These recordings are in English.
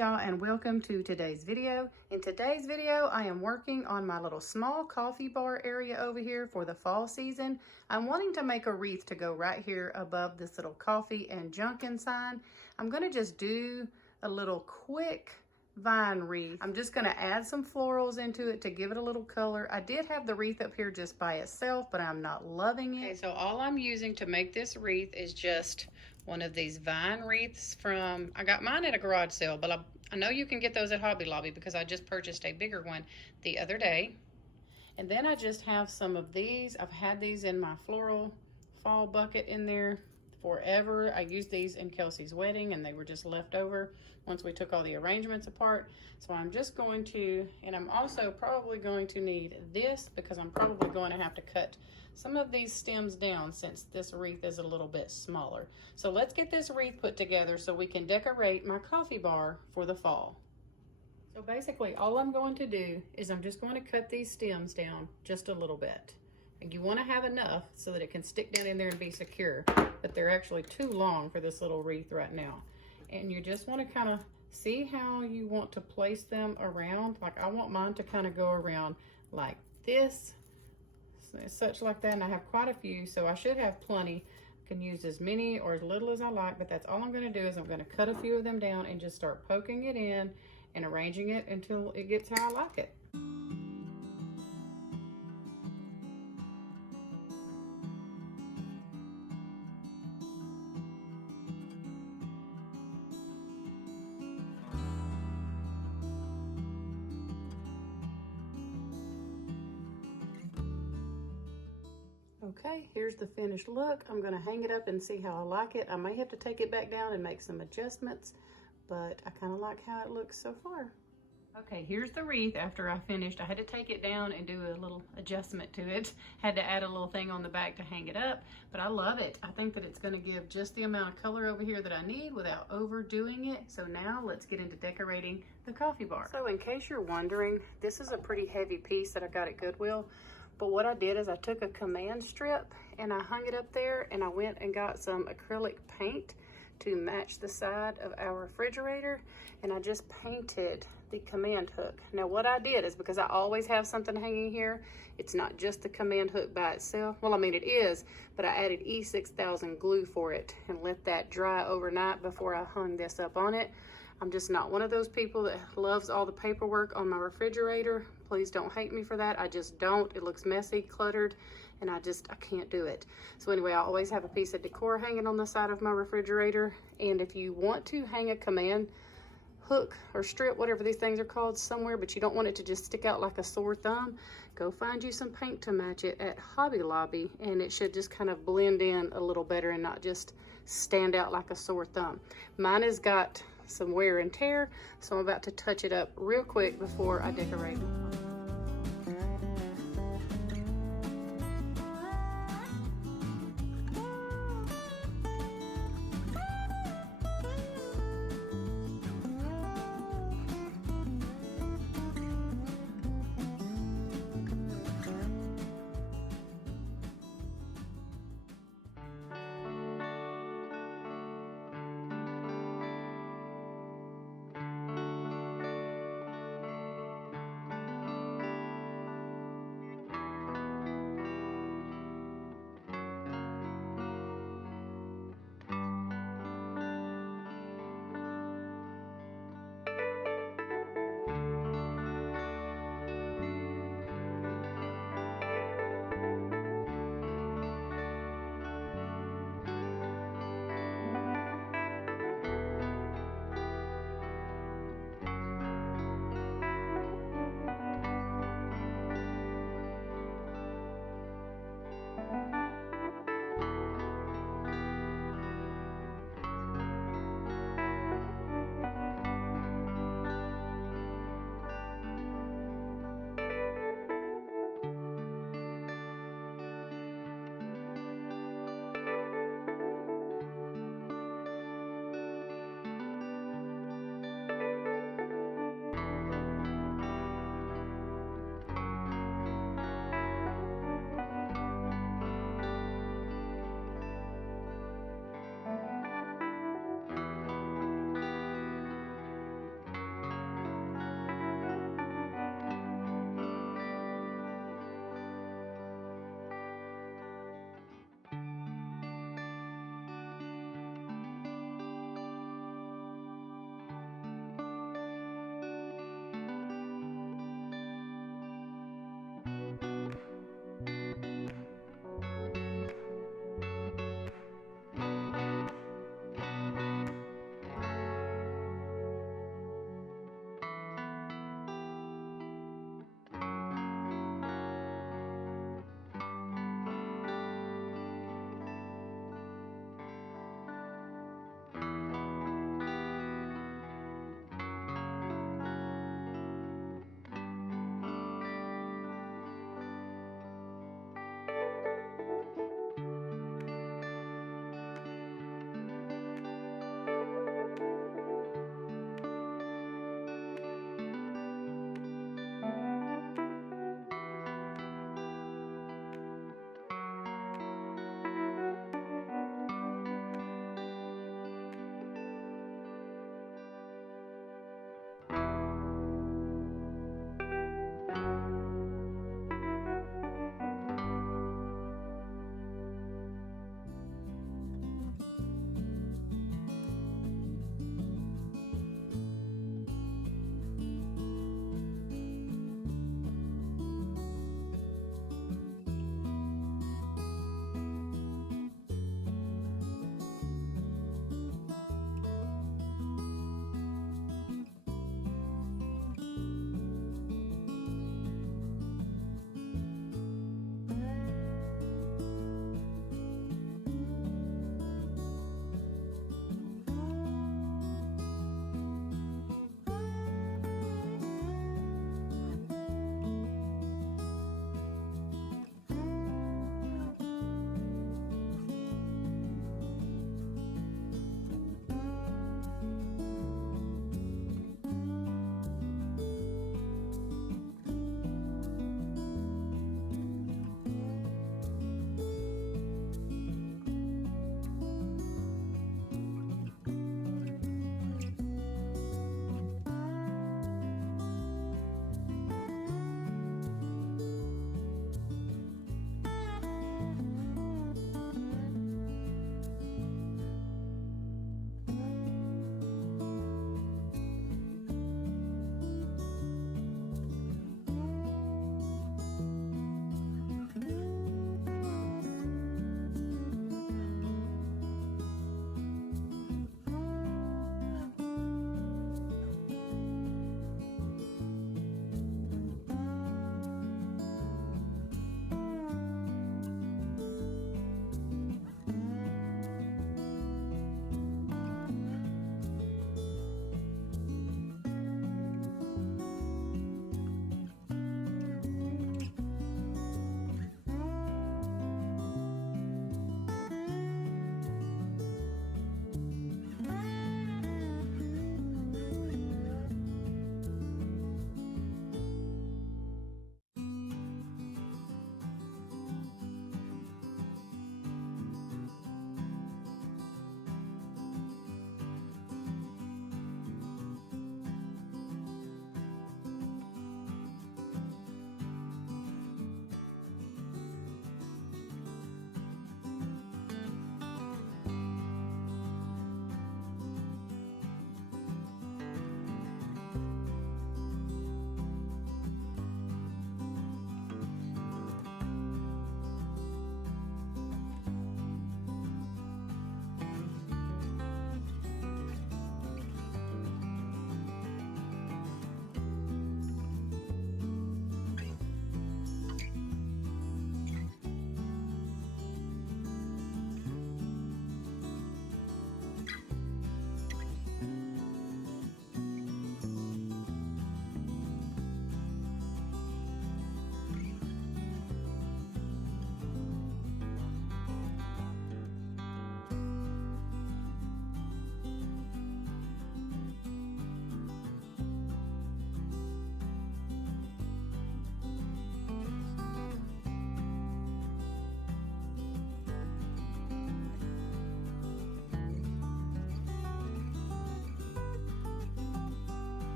y'all, and welcome to today's video. In today's video, I am working on my little small coffee bar area over here for the fall season. I'm wanting to make a wreath to go right here above this little coffee and Junkin sign. I'm gonna just do a little quick vine wreath. I'm just gonna add some florals into it to give it a little color. I did have the wreath up here just by itself, but I'm not loving it. Okay, so all I'm using to make this wreath is just one of these vine wreaths from, I got mine at a garage sale, but I know you can get those at Hobby Lobby because I just purchased a bigger one the other day. And then I just have some of these. I've had these in my floral fall bucket in there forever. I used these in Kelsey's wedding and they were just left over once we took all the arrangements apart. So I'm just going to, and I'm also probably going to need this because I'm probably going to have to cut some of these stems down since this wreath is a little bit smaller. So let's get this wreath put together so we can decorate my coffee bar for the fall. So basically all I'm going to do is I'm just going to cut these stems down just a little bit. And you want to have enough so that it can stick down in there and be secure, but they're actually too long for this little wreath right now. And you just want to kind of see how you want to place them around. Like I want mine to kind of go around like this, such like that, and I have quite a few, so I should have plenty. I can use as many or as little as I like, but that's all I'm going to do is I'm going to cut a few of them down and just start poking it in and arranging it until it gets how I like it. Okay, here's the finished look. I'm gonna hang it up and see how I like it. I may have to take it back down and make some adjustments, but I kind of like how it looks so far. Okay, here's the wreath after I finished. I had to take it down and do a little adjustment to it. Had to add a little thing on the back to hang it up, but I love it. I think that it's gonna give just the amount of color over here that I need without overdoing it. So now let's get into decorating the coffee bar. So in case you're wondering, this is a pretty heavy piece that I got at Goodwill. But what I did is I took a command strip and I hung it up there, and I went and got some acrylic paint to match the side of our refrigerator, and I just painted the command hook. Now what I did is, because I always have something hanging here, it's not just the command hook by itself. Well, I mean it is, but I added E6000 glue for it and let that dry overnight before I hung this up on it. I'm just not one of those people that loves all the paperwork on my refrigerator. Please don't hate me for that. I just don't. It looks messy, cluttered, and I can't do it. So anyway, I always have a piece of decor hanging on the side of my refrigerator. And if you want to hang a command hook or strip, whatever these things are called, somewhere, but you don't want it to just stick out like a sore thumb, go find you some paint to match it at Hobby Lobby, and it should just kind of blend in a little better and not just stand out like a sore thumb. Mine has got some wear and tear, so I'm about to touch it up real quick before I decorate it.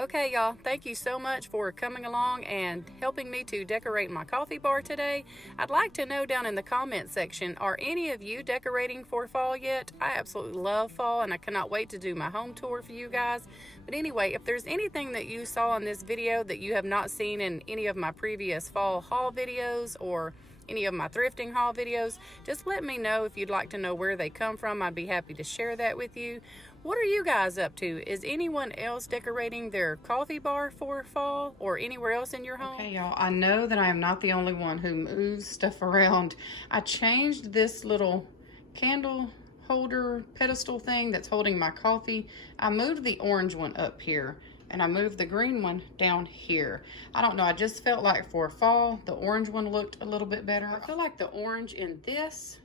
Okay, y'all, thank you so much for coming along and helping me to decorate my coffee bar today. I'd like to know down in the comment section, are any of you decorating for fall yet? I absolutely love fall and I cannot wait to do my home tour for you guys. But anyway, if there's anything that you saw in this video that you have not seen in any of my previous fall haul videos or any of my thrifting haul videos, just let me know. If you'd like to know where they come from, I'd be happy to share that with you. What are you guys up to? Is anyone else decorating their coffee bar for fall or anywhere else in your home? Okay, y'all, I know that I am not the only one who moves stuff around. I changed this little candle holder pedestal thing that's holding my coffee. I moved the orange one up here and I moved the green one down here. I don't know, I just felt like for fall, the orange one looked a little bit better. I feel like the orange in this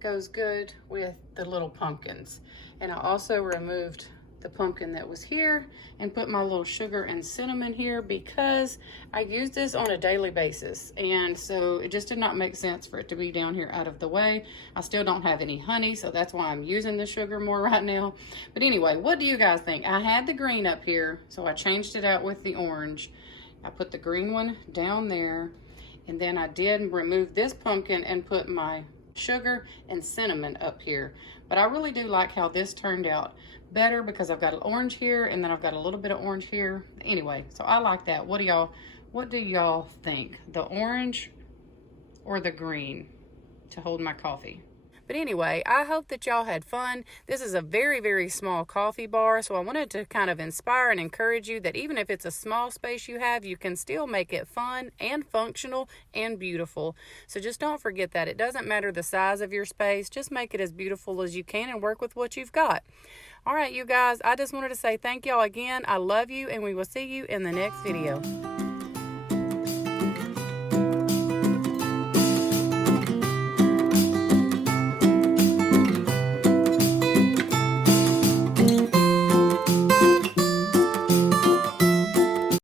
goes good with the little pumpkins. And I also removed the pumpkin that was here and put my little sugar and cinnamon here because I use this on a daily basis. And so it just did not make sense for it to be down here out of the way. I still don't have any honey, so that's why I'm using the sugar more right now. But anyway, what do you guys think? I had the green up here, so I changed it out with the orange. I put the green one down there, and then I did remove this pumpkin and put my sugar and cinnamon up here. But I really do like how this turned out better because I've got an orange here and then I've got a little bit of orange here. Anyway, so I like that. What do y'all think? The orange or the green to hold my coffee? But anyway, I hope that y'all had fun. This is a very, very small coffee bar, so I wanted to kind of inspire and encourage you that even if it's a small space you have, you can still make it fun and functional and beautiful. So just don't forget that. It doesn't matter the size of your space. Just make it as beautiful as you can and work with what you've got. All right, you guys, I just wanted to say thank y'all again. I love you, and we will see you in the next video.